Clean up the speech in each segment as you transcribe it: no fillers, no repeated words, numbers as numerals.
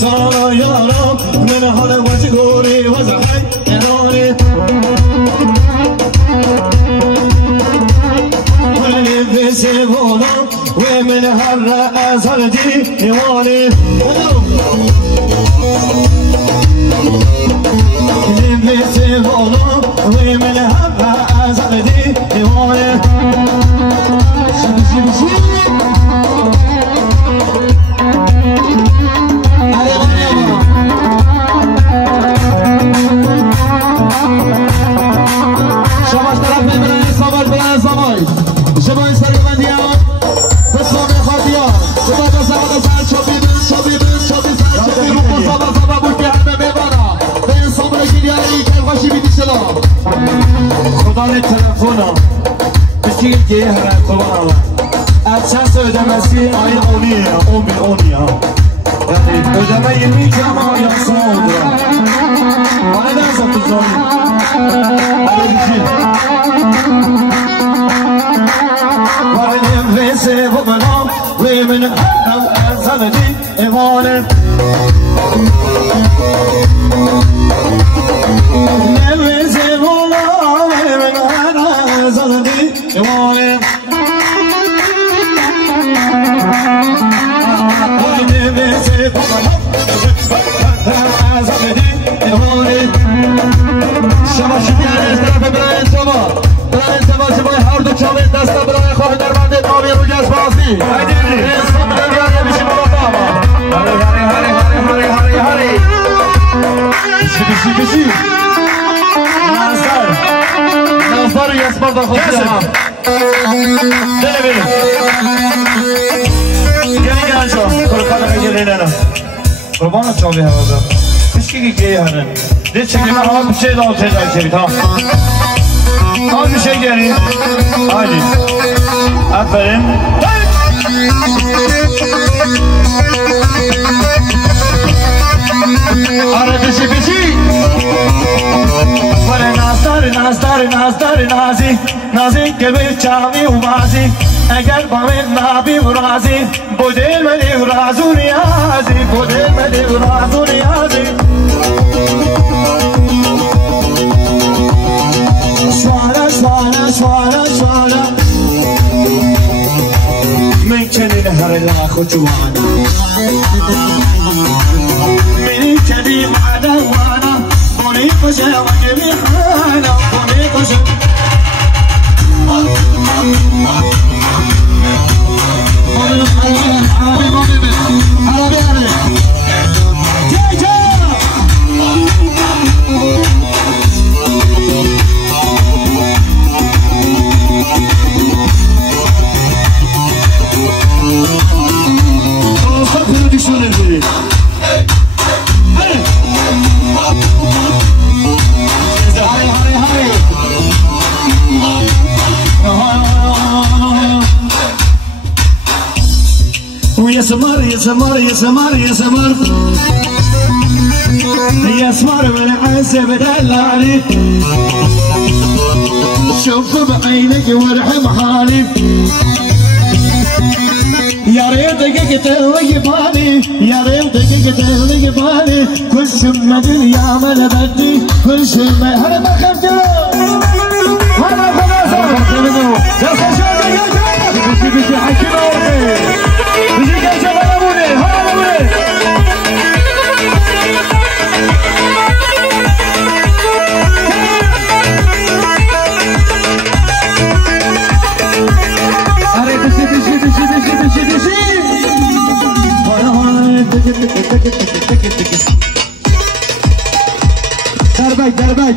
سارا یارا من حال وجه گوری وزه های کناری ولی بیسی والا و من هر را از هر دیوانی بیسی والا و من هر را از هر دیوانی خدای تلفنم بسیار که هر اطلاع از چند ödemesi ayın 10 ya yani ödeme 22 ama yapsam oldu ya bana ne yazık tuzayım hadi bitir varım ve sevmem ve benim ezanedi emanet ne ve sevmem ve benim ezanedi emanet شما شکر از طرف برای انتباه شبای هر دو چاوید دسته برای خواهی در بنده نامی رو جز بازی انسان برای میشه بابا هری بشی نازدار یه اسمار دا خود جمع دلی بریم گلی گلنشا کلکانه گلی ننم قربان چاوی هوا کشکی که گی هنن دل چکلی من ها بشه دام تیزایی چوید ها ها بشه گری آیدی افرین آره بشی ولی نازی که به چاوی و بازی اگر با من نابی و رازی بودل ملی و رازو نیازی سوالا من چنین هر لاخو جوانا منی چنین معنا وانا بونی کشه و جمی خانا بونی کشه يسمر من حسب دلالي شوف بعينك وارحم حالي يا ريتك تغلي بالي كل شم دنيا من بدي كل شم هلا ما خفت هلا خلاص يا سجاد يا جاد بيجي حكي بيجي جاب ابوني هلا ابوني دربك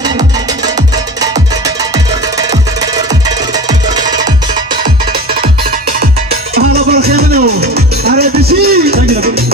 هلا برخيانو عرب بشي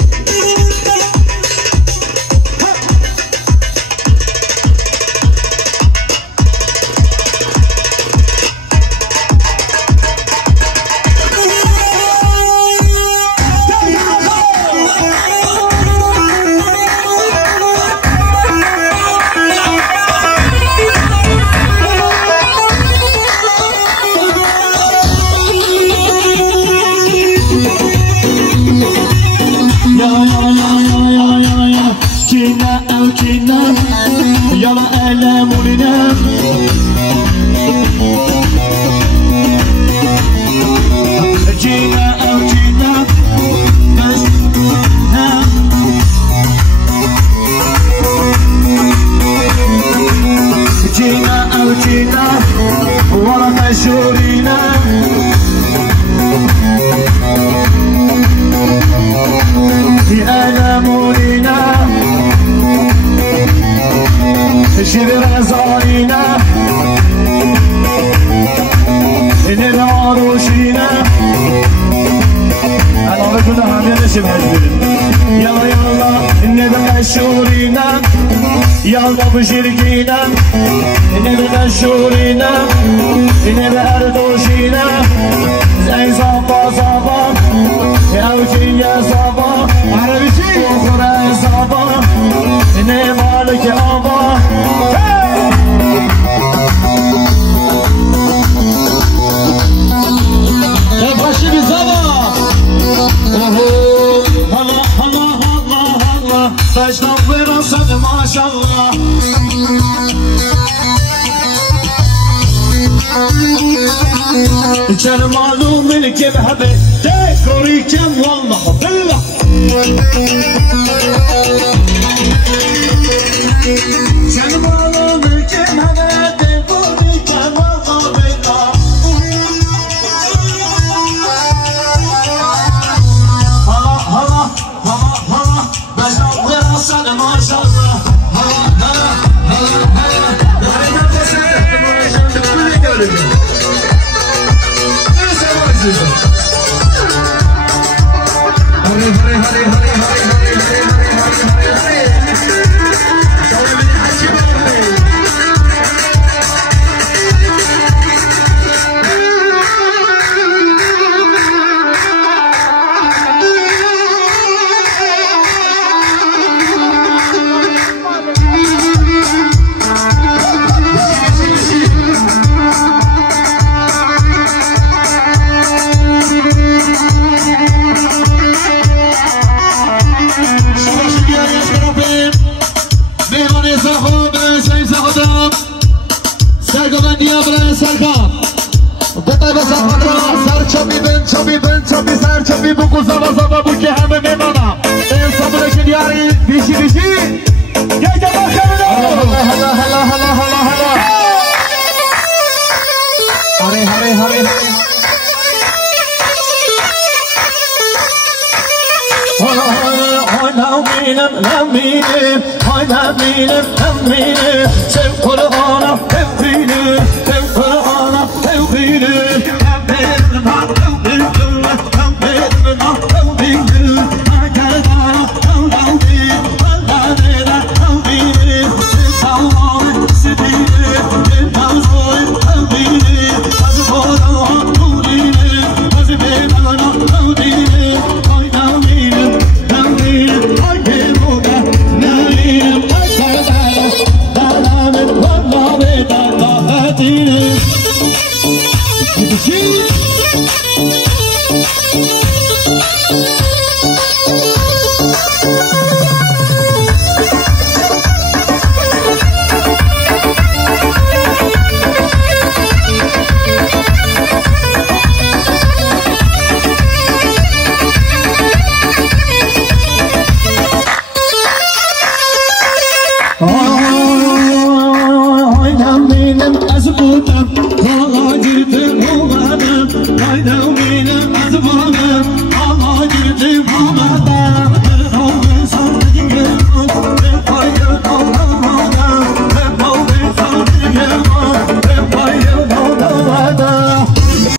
كنا أو كنا يلا ألموننا جينا أو جينا بس جينا أو جينا ورا مشهورينا يألموننا شبر زارينا نبعروشينا أنا بكون همين شبه جبرين يلا يلا نبقى شورينا يلا بشركينا نبقى شورينا نبقى أردوشينا زي صبا صبا يا وجي يا صبا عربي شي أخرى صبا نبالك أبا تبغى بزبا هلا هلا هلا هلا تشرب براسك ما شاء الله كان معلوم الكل هبه تذكري كم والله بالله كان معلوم الكل هبه تذكري كم والله بالله هلا هلا هلا هلا بشرب براسك ما شاء الله هلا هلا هلا هلا دارينا تسلم ما شاء الله كل كلمه هري هري هري هري هري هري هري شوي من حشيبه چوبی بکو زبا زبا بو که همه میمانا این صبر کدیاری بیشی بیشی یک دفعه خیلی هلا هلا هلا هلا هلا هلا هری هری هری هری نمینم نمینم نمینم نمینم سم قرآن تفینم سم قرآن تفینم